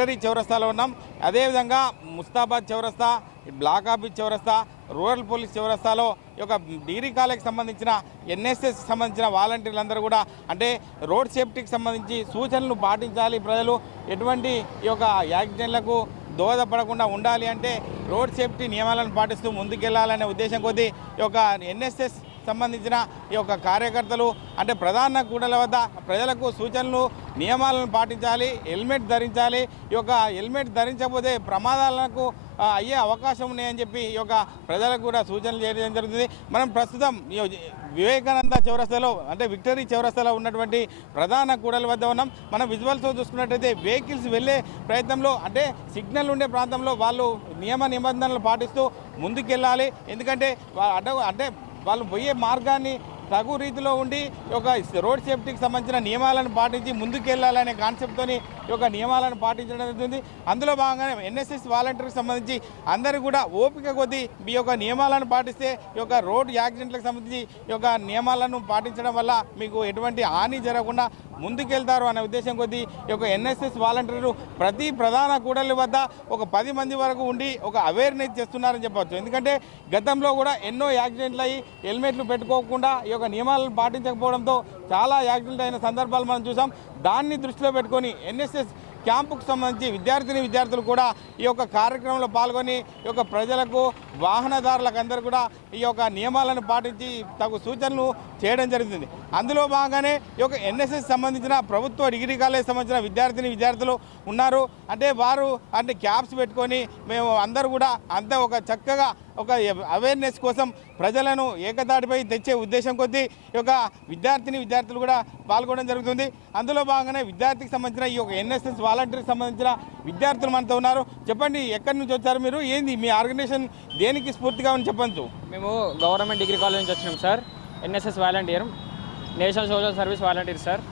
Victory చౌరస్తాలో ఉన్నాం. అదేవిధంగా ముస్తాబాద్ చౌరస్తా, బ్లాక్ ఆఫీస్ చౌరస్తా, రూరల్ పోలీస్ చౌరస్తాలో ఈ యొక్క డిగ్రీ కాలేజ్కి సంబంధించిన ఎన్ఎస్ఎస్ సంబంధించిన వాలంటీర్లందరూ కూడా అంటే రోడ్ సేఫ్టీకి సంబంధించి సూచనలు పాటించాలి, ప్రజలు ఎటువంటి ఈ యొక్క యాక్సిడెంట్లకు దోహదపడకుండా ఉండాలి అంటే రోడ్ సేఫ్టీ నియమాలను పాటిస్తూ ముందుకెళ్లాలనే ఉద్దేశం కొద్దీ ఈ యొక్క ఎన్ఎస్ఎస్ సంబంధించిన ఈ యొక్క కార్యకర్తలు అంటే ప్రధాన కూడల వద్ద ప్రజలకు సూచనలు నియమాలను పాటించాలి, హెల్మెట్ ధరించాలి. ఈ యొక్క హెల్మెట్ ధరించకపోతే ప్రమాదాలకు అయ్యే అవకాశం ఉన్నాయని చెప్పి ఈ యొక్క ప్రజలకు కూడా సూచనలు చేయడం జరుగుతుంది. మనం ప్రస్తుతం వివేకానంద చౌరస్తాలో అంటే విక్టరీ చౌరస్తాలో ఉన్నటువంటి ప్రధాన కూడల వద్ద ఉన్నాం. మనం విజువల్స్ చూసుకున్నట్టయితే వెహికల్స్ వెళ్ళే ప్రయత్నంలో అంటే సిగ్నల్ ఉండే ప్రాంతంలో వాళ్ళు నియమ నిబంధనలు పాటిస్తూ ముందుకెళ్ళాలి. ఎందుకంటే అంటే వాళ్ళు పోయే మార్గాన్ని తగు రీతిలో ఉండి ఒక రోడ్ సేఫ్టీకి సంబంధించిన నియమాలను పాటించి ముందుకెళ్లాలనే కాన్సెప్ట్తోని ఈ యొక్క నియమాలను పాటించడం జరుగుతుంది. అందులో భాగంగానే ఎన్ఎస్ఎస్ వాలంటీర్కి సంబంధించి అందరూ కూడా ఓపిక కొద్దీ ఈ యొక్క నియమాలను పాటిస్తే ఈ యొక్క రోడ్ యాక్సిడెంట్లకు సంబంధించి ఈ యొక్క నియమాలను పాటించడం వల్ల మీకు ఎటువంటి హాని జరగకుండా ముందుకెళ్తారు అనే ఉద్దేశం కొద్దీ ఈ యొక్క ఎన్ఎస్ఎస్ వాలంటీర్లు ప్రతి ప్రధాన కూడలి వద్ద ఒక 10 మంది వరకు ఉండి ఒక అవేర్నెస్ చేస్తున్నారని చెప్పవచ్చు. ఎందుకంటే గతంలో కూడా ఎన్నో యాక్సిడెంట్లు అయ్యి హెల్మెట్లు పెట్టుకోకుండా ఈ యొక్క నియమాలను పాటించకపోవడంతో చాలా యాక్సిడెంట్ అయిన సందర్భాలు మనం చూసాం. దాన్ని దృష్టిలో పెట్టుకొని ఎన్ఎస్ఎస్ క్యాంపుకు సంబంధించి విద్యార్థులు కూడా ఈ యొక్క కార్యక్రమంలో పాల్గొని ఈ యొక్క ప్రజలకు వాహనదారులకు అందరూ కూడా ఈ యొక్క నియమాలను పాటించి తగు సూచనలు చేయడం జరుగుతుంది. అందులో భాగంగానే ఈ యొక్క ఎన్ఎస్ఎస్ సంబంధించిన ప్రభుత్వ డిగ్రీ కాలేజ్ సంబంధించిన విద్యార్థులు ఉన్నారు. అంటే వారు అంటే క్యాప్స్ పెట్టుకొని మేము అందరూ కూడా అంతా ఒక చక్కగా ఒక అవేర్నెస్ కోసం ప్రజలను ఏకతాటిపై తెచ్చే ఉద్దేశం కొద్దీ ఈ యొక్క విద్యార్థులు కూడా పాల్గొనడం జరుగుతుంది. అందులో భాగంగానే విద్యార్థికి సంబంధించిన ఈ యొక్క ఎన్ఎస్ఎస్ వాలంటీర్కి సంబంధించిన విద్యార్థులు మనతో ఉన్నారు. చెప్పండి, ఎక్కడి నుంచి వచ్చారు మీరు, ఏంది మీ ఆర్గనైజేషన్ దేనికి స్ఫూర్తిగా అని చెప్పచ్చు? మేము గవర్నమెంట్ డిగ్రీ కాలేజ్ నుంచి వచ్చినాం sir. NSS volunteer, national social service volunteer sir.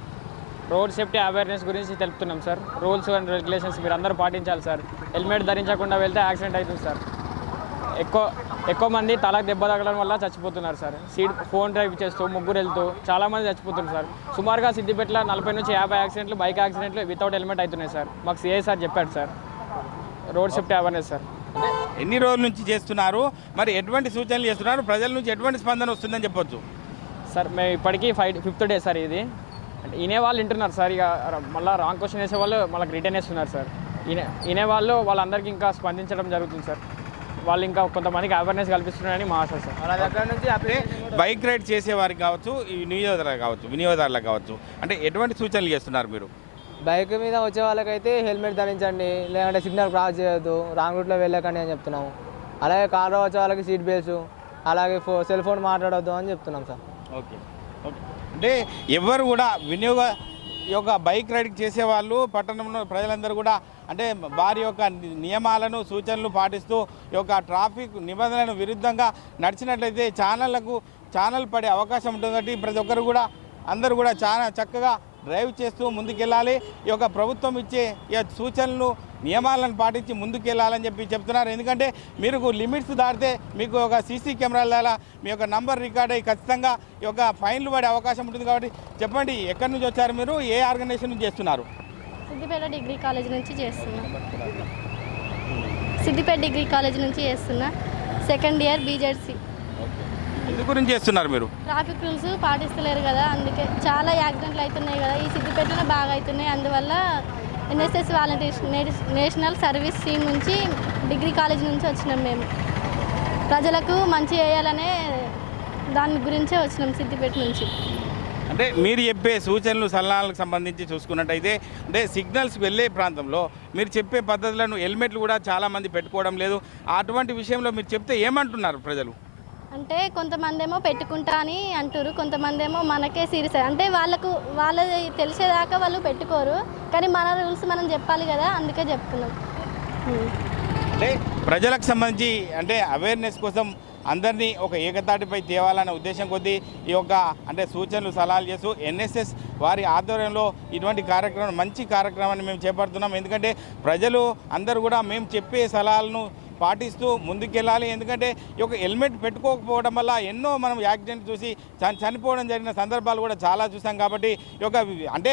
Road safety awareness గురించి తెలుపుతున్నాం సార్. రూల్స్ అండ్ రెగ్యులేషన్స్ మీరు అందరూ పాటించాలి సార్. హెల్మెట్ ధరించకుండా వెళ్తే యాక్సిడెంట్ అవుతుంది సార్. ఎక్కువ మంది తలకు దెబ్బ తగలడం వల్ల చచ్చిపోతున్నారు సార్. ఫోన్ డ్రైవ్ చేస్తూ ముగ్గురు వెళ్తూ చాలామంది చచ్చిపోతున్నారు సార్. సుమారుగా సిద్దిపేటలో 40 నుంచి 50 యాక్సిడెంట్లు, బైక్ యాక్సిడెంట్లు వితౌట్ హెల్మెట్ అవుతున్నాయి సార్. మాకు సిఐ సార్ చెప్పాడు sir. Road safety awareness sir. ఎన్ని రోజుల నుంచి చేస్తున్నారు, మరి ఎటువంటి సూచనలు చేస్తున్నారు, ప్రజల నుంచి ఎటువంటి స్పందన వస్తుందని చెప్పొచ్చు? సార్ మేము ఇప్పటికీ 5th డే సార్ ఇది. అంటే వినేవాళ్ళు వింటున్నారు సార్. ఇక మళ్ళీ రాంగ్ క్వశ్చన్ వేసేవాళ్ళు మళ్ళీ రిటర్న్ వేస్తున్నారు సార్. వినేవాళ్ళు వాళ్ళందరికీ ఇంకా స్పందించడం జరుగుతుంది సార్. వాళ్ళు ఇంకా కొంతమందికి అవేర్నెస్ కల్పిస్తున్నారని మా ఆశ సార్. మన దగ్గర నుంచి అంటే బైక్ రైడ్ చేసేవారికి కావచ్చు, ఈ వినియోగదారులకు కావచ్చు అంటే ఎటువంటి సూచనలు చేస్తున్నారు మీరు? బైక్ మీద వచ్చే వాళ్ళకైతే హెల్మెట్ ధరించండి, లేదంటే సిగ్నల్ క్రాస్ చేయొద్దు, రాంగ్ రూట్లో వెళ్ళకండి అని చెప్తున్నాము. అలాగే కార్లో వచ్చే వాళ్ళకి సీట్ బెల్ట్స్, అలాగే సెల్ ఫోన్ మాట్లాడొద్దు అని చెప్తున్నాం సార్. ఓకే అంటే ఎవరు కూడా ఈ యొక్క బైక్ రైడ్ చేసేవాళ్ళు పట్టణంలో ప్రజలందరూ కూడా అంటే వారి యొక్క నియమాలను సూచనలు పాటిస్తూ ఈ యొక్క ట్రాఫిక్ నిబంధనలకు విరుద్ధంగా నడిచినట్లయితే ఛానల్ పడే అవకాశం ఉంటుంది. కాబట్టి ప్రతి ఒక్కరు కూడా అందరూ కూడా చాలా చక్కగా డ్రైవ్ చేస్తూ ముందుకెళ్ళాలి. ఈ యొక్క ప్రభుత్వం ఇచ్చే ఈ సూచనలు నియమాలను పాటించి ముందుకెళ్ళాలని చెప్తున్నారు. ఎందుకంటే మీరు లిమిట్స్ దాటితే మీకు ఒక సీసీ కెమెరాల ద్వారా మీ యొక్క నంబర్ రికార్డ్ అయ్యి ఖచ్చితంగా ఈ యొక్క ఫైన్లు పడే అవకాశం ఉంటుంది. కాబట్టి చెప్పండి, ఎక్కడి నుంచి వచ్చారు మీరు, ఏ ఆర్గనైజేషన్ నుంచి చేస్తున్నారు? సిద్దిపేట డిగ్రీ కాలేజ్ నుంచి చేస్తున్నా. Second year BZC. ఎందు గురించి చేస్తున్నారు మీరు? ట్రాఫిక్ రూల్స్ పాటిస్తలేరు కదా, అందుకే చాలా యాక్సిడెంట్లు అవుతున్నాయి కదా, ఈ సిద్దిపేటలోనే బాగా అవుతున్నాయి. అందువల్ల NSS volunteers national service team నుంచి డిగ్రీ కాలేజ్ నుంచి వచ్చినాం. మేము ప్రజలకు మంచి చేయాలనే దాని గురించే వచ్చినాం సిద్దిపేట నుంచి. అంటే మీరు చెప్పే సూచనలు సలహాలకు సంబంధించి చూసుకున్నట్టయితే అంటే సిగ్నల్స్ వెళ్ళే ప్రాంతంలో మీరు చెప్పే పద్ధతులను హెల్మెట్లు కూడా చాలామంది పెట్టుకోవడం లేదు. అటువంటి విషయంలో మీరు చెప్తే ఏమంటున్నారు ప్రజలు? అంటే కొంతమంది ఏమో పెట్టుకుంటా అని అంటారు, కొంతమంది ఏమో మనకే సీరియస్. అంటే వాళ్ళది తెలిసేదాకా వాళ్ళు పెట్టుకోరు, కానీ మన రూల్స్ మనం చెప్పాలి కదా, అందుకే చెప్తున్నాం. అంటే ప్రజలకు సంబంధించి అంటే అవేర్నెస్ కోసం అందరినీ ఒక ఏకతాటిపై తేవాలనే ఉద్దేశం కొద్దీ ఈ యొక్క అంటే సూచనలు సలహాలు చేస్తూ ఎన్ఎస్ఎస్ వారి ఆధ్వర్యంలో ఇటువంటి మంచి కార్యక్రమాన్ని మేము చేపడుతున్నాం. ఎందుకంటే ప్రజలు అందరూ కూడా మేము చెప్పే సలహాలను పాటిస్తూ ముందుకెళ్ళాలి. ఎందుకంటే ఈ యొక్క హెల్మెట్ పెట్టుకోకపోవడం వల్ల ఎన్నో మనం యాక్సిడెంట్ చూసి చనిపోవడం జరిగిన సందర్భాలు కూడా చాలా చూసాం. కాబట్టి ఈ యొక్క అంటే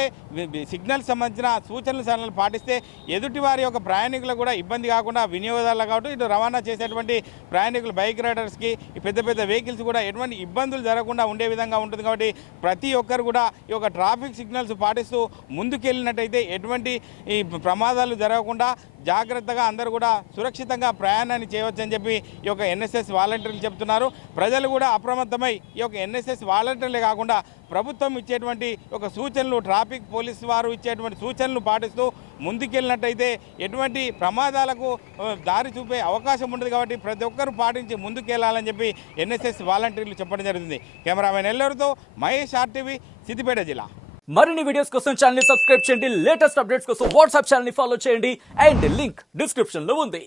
సిగ్నల్స్ సంబంధించిన సూచనలు పాటిస్తే ఎదుటి వారి యొక్క ప్రయాణికులకు కూడా ఇబ్బంది కాకుండా వినియోగదారులు కాబట్టి ఇటు రవాణా చేసేటువంటి ప్రయాణికులు బైక్ రైడర్స్కి పెద్ద పెద్ద వెహికల్స్ కూడా ఎటువంటి ఇబ్బందులు జరగకుండా ఉండే విధంగా ఉంటుంది. కాబట్టి ప్రతి ఒక్కరు కూడా ఈ యొక్క ట్రాఫిక్ సిగ్నల్స్ పాటిస్తూ ముందుకెళ్ళినట్టయితే ఎటువంటి ఈ ప్రమాదాలు జరగకుండా జాగ్రత్తగా అందరూ కూడా సురక్షితంగా ప్రయాణాన్ని చేయవచ్చని చెప్పి ఈ యొక్క ఎన్ఎస్ఎస్ వాలంటీర్లు చెప్తున్నారు. ప్రజలు కూడా అప్రమత్తమై ఈ యొక్క ఎన్ఎస్ఎస్ వాలంటీర్లే కాకుండా ప్రభుత్వం ఇచ్చేటువంటి ఒక సూచనలు, ట్రాఫిక్ పోలీస్ వారు ఇచ్చేటువంటి సూచనలు పాటిస్తూ ముందుకెళ్ళినట్టయితే ఎటువంటి ప్రమాదాలకు దారి చూపే అవకాశం ఉండదు. కాబట్టి ప్రతి ఒక్కరూ పాటించి ముందుకెళ్లాలని చెప్పి ఎన్ఎస్ఎస్ వాలంటీర్లు చెప్పడం జరుగుతుంది. కెమెరామెన్ ఎల్లరితో మహేష్, RTV, సిద్దిపేట జిల్లా. మరిన్ని వీడియోస్ కోసం ఛానల్ ని సబ్స్క్రైబ్ చేయండి. లేటెస్ట్ అప్డేట్స్ కోసం వాట్సాప్ ఛానల్ ని ఫాలో చేయండి. అండ్ లింక్ డిస్క్రిప్షన్ లో ఉంది.